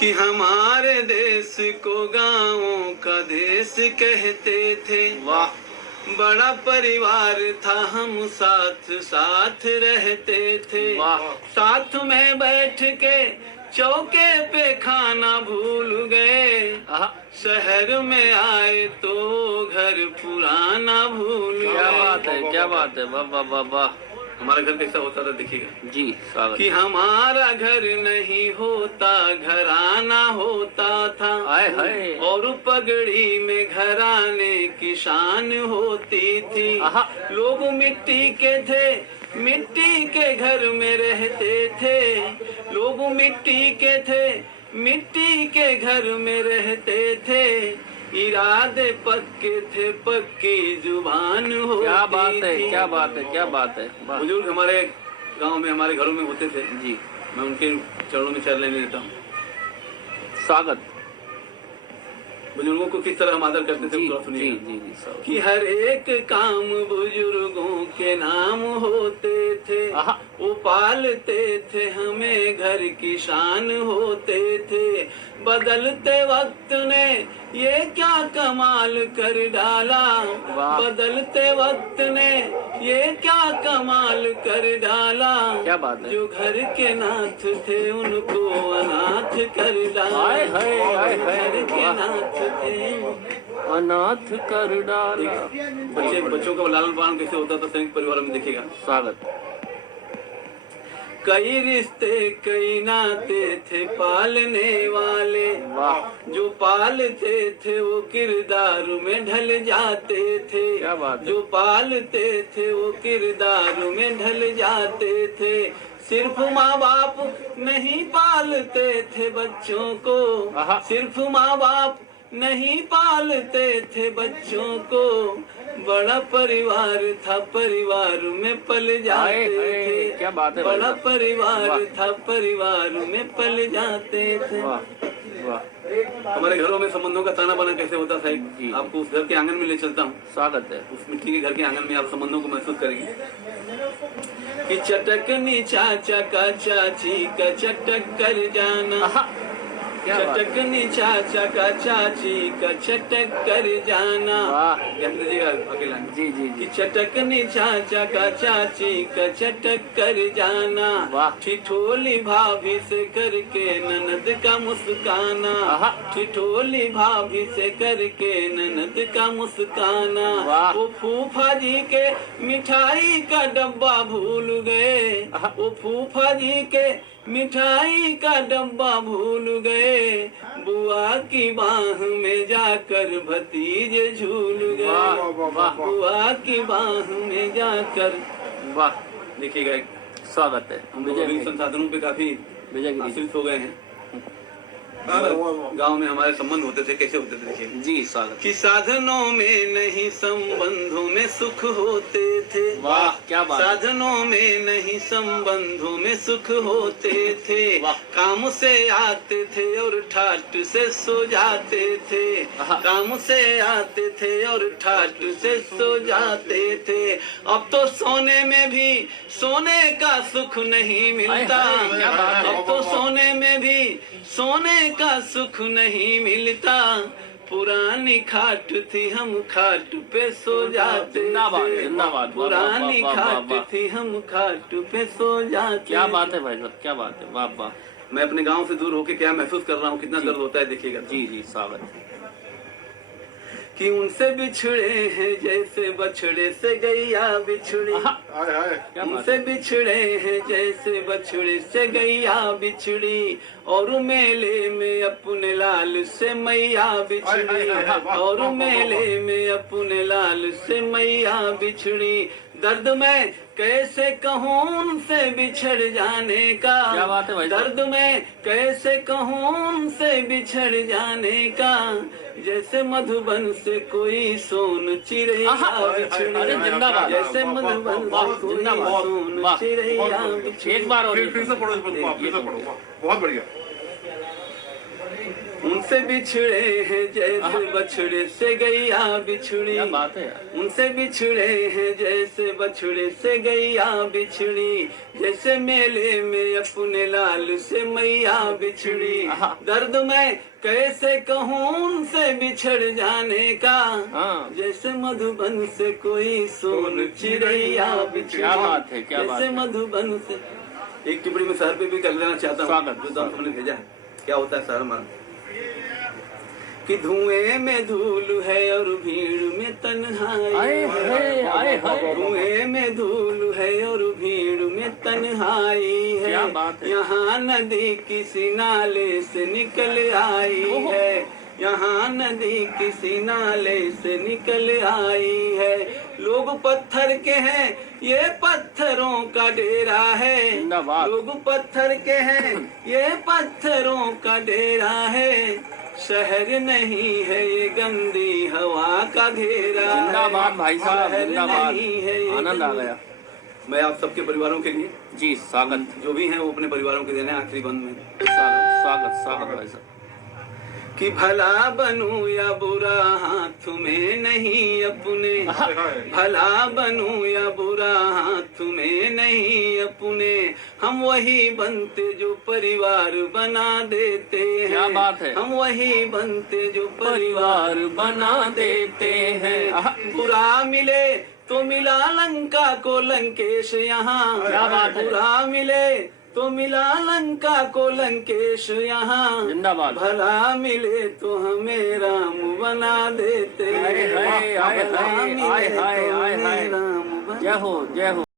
कि हमारे देश को गाँवों का देश कहते थे। वाह। बड़ा परिवार था, हम साथ साथ रहते थे। वाह। साथ में बैठ के चौके पे खाना भूल गए। शहर में आए तो घर पुराना भूल गए। क्या बात है, क्या बात है, वाह वाह वाह वाह। हमारा घर कैसा होता था देखिएगा जी। स्वागत। कि हमारा घर नहीं होता, घराना होता था। हाय हाय। और पगड़ी में घराने की शान होती थी। लोग मिट्टी के थे, मिट्टी के घर में रहते थे। लोग मिट्टी के थे, मिट्टी के घर में रहते थे। इरादे पक्के थे, पक्की जुबान होती थी। क्या बात है, क्या बात है, क्या बात है। बुजुर्ग हमारे गांव में, हमारे घरों में होते थे जी। मैं उनके चरणों में चरण लेने देता हूँ। स्वागत। बुजुर्गों को किस तरह हम आदर करते थे जी, सुनिए। जी, जी, जी, कि हर एक काम बुजुर्गों के नाम होते थे। वो पालते थे हमें, घर की शान होते थे। बदलते वक्त ने ये क्या कमाल कर डाला। बदलते वक्त ने ये क्या कमाल कर डाला। क्या बात है। जो घर के नाथ थे उनको अनाथ कर डाला। हाय हाय हाय हाय। घर के नाथ थे अनाथ कर डाला। बच्चों का लालन पालन कैसे होता था संयुक्त परिवार में देखिएगा। स्वागत। कई रिश्ते कई नाते थे पालने वाले। वाह। जो पालते थे वो किरदार में ढल जाते थे। क्या बात है। जो पालते थे वो किरदार में ढल जाते थे। सिर्फ माँ बाप नहीं पालते थे बच्चों को। सिर्फ माँ बाप नहीं पालते थे बच्चों को। बड़ा परिवार था, परिवार में पल जाते थे। क्या बात है। बड़ा परिवार था, परिवार में पल जाते थे। वाह। हमारे घरों में संबंधों का ताना बाना कैसे होता था, आपको उस घर के आंगन में ले चलता हूँ। स्वागत है। उस मिट्टी के घर के आंगन में आप संबंधों को महसूस करेंगे कि चटकनी चाचा का चाची का चटक कर जाना। चटकनी चाचा का चाची का चटक कर जाना। अकेला जी जी कि चटकनी चाचा का चाची का चटक कर जाना। ठिठोली भाभी से करके ननद का मुस्काना। ठिठोली भाभी से करके ननद का मुस्काना। वो फूफा जी के मिठाई का डब्बा भूल गए। वो फूफा जी के मिठाई का डब्बा भूल गए। बुआ की बाह में जाकर भतीजे झूल गए। बुआ की बाह में जाकर। वाह। देखिएगा स्वागत है। हम लोग संसाधनों पे काफी आश्रित हो गए हैं। गांव में हमारे संबंध होते थे, कैसे होते थे देखिए। जी। स्वागत। कि साधनों में नहीं संबंधों में सुख होते थे। वाह। क्या बात। साधनों में नहीं संबंधों में सुख होते थे। काम से आते थे और ठाट से सो जाते थे। काम से आते थे और ठाट से सो जाते थे। अब तो सोने में भी सोने का सुख नहीं मिलता। अब तो सोने में भी सोने का सुख नहीं मिलता। पुरानी खाट थी, हम खाट पे सो जाते थे। पुरानी खाट थी, हम खाट पे सो जाते। क्या बात है भाई साहब, क्या बात है। वाह वाह। मैं अपने गांव से दूर होके क्या महसूस कर रहा हूँ, कितना दर्द होता है देखिएगा। जी जी। स्वागत। कि उनसे बिछड़े हैं जैसे बछड़े से गैया बिछड़ी। उनसे बिछड़े हैं जैसे बछड़े से गैया बिछड़ी। और मेले में अपने लाल से मैया बिछड़ी। और मेले में अपने लाल से मैया बिछड़ी। दर्द में कैसे कहूँ उनसे बिछड़ जाने का। क्या बात है भाई। दर्द में कैसे कहूँ उनसे बिछड़ जाने का। जैसे मधुबन से कोई सोन चिड़ैया बिछड़ी। जैसे मधुबन से कोई सोन चिड़ैया बिछड़ी। एक बार और फिर से पढ़ो, बहुत बढ़िया। उनसे बिछड़े हैं जैसे बछड़े से गैया बिछड़ी। क्या बात है यार। उनसे बिछड़े हैं जैसे बछड़े से गैया बिछड़ी, जैसे मेले में अपने लाल से मैया बिछड़ी। दर्द मैं कैसे कहूँ उनसे बिछड़ जाने का, हाँ। जैसे मधुबन से कोई सोन चिड़ैया बिछड़ी। क्या बात है, क्या बात जैसे है। मधुबन से एक टिप्पणी में शहर पे भी कर लेना चाहता हूँ, स्वागत, जो दाम तुमने भेजा है। क्या होता है शहर में कि धुएं में धूल है और भीड़ में तन्हाई है। धुएं में धूल है और भीड़ में तन्हाई है। क्या बात है। यहाँ नदी किसी नाले से निकल आई है। यहाँ नदी किसी नाले से निकल आई है। लोग पत्थर के हैं, ये पत्थरों का डेरा है। जिंदाबाद। लोग पत्थर के हैं, ये पत्थरों का डेरा है। शहर नहीं है ये गंदी हवा का घेरा है। जिंदाबाद भाई साहब, शहर जिंदाबाद। नहीं है ये आनंद आ गया। मैं आप सबके परिवारों के लिए जी स्वागत, जो भी हैं वो अपने परिवारों के देने आखिरी बंद में स्वागत स्वागत स्वागत भाई साहब। कि भला बनूं या बुरा हाथ में नहीं अपने, भला बनूं या बुरा हाथ में नहीं अपने, हम वही बनते जो परिवार बना देते हैं। क्या बात है। हम वही बनते जो परिवार बना देते हैं। बुरा मिले तो मिला लंका को लंकेश यहाँ। क्या बात है। बुरा मिले तो मिला लंका को लंकेश यहाँ। जिंदाबाद। भला मिले तो हमें राम बना देते हैं। हाय हाय हाय भला हाय मिले हाय तो हाय हमें हाय। राम बना जय हो जय हो।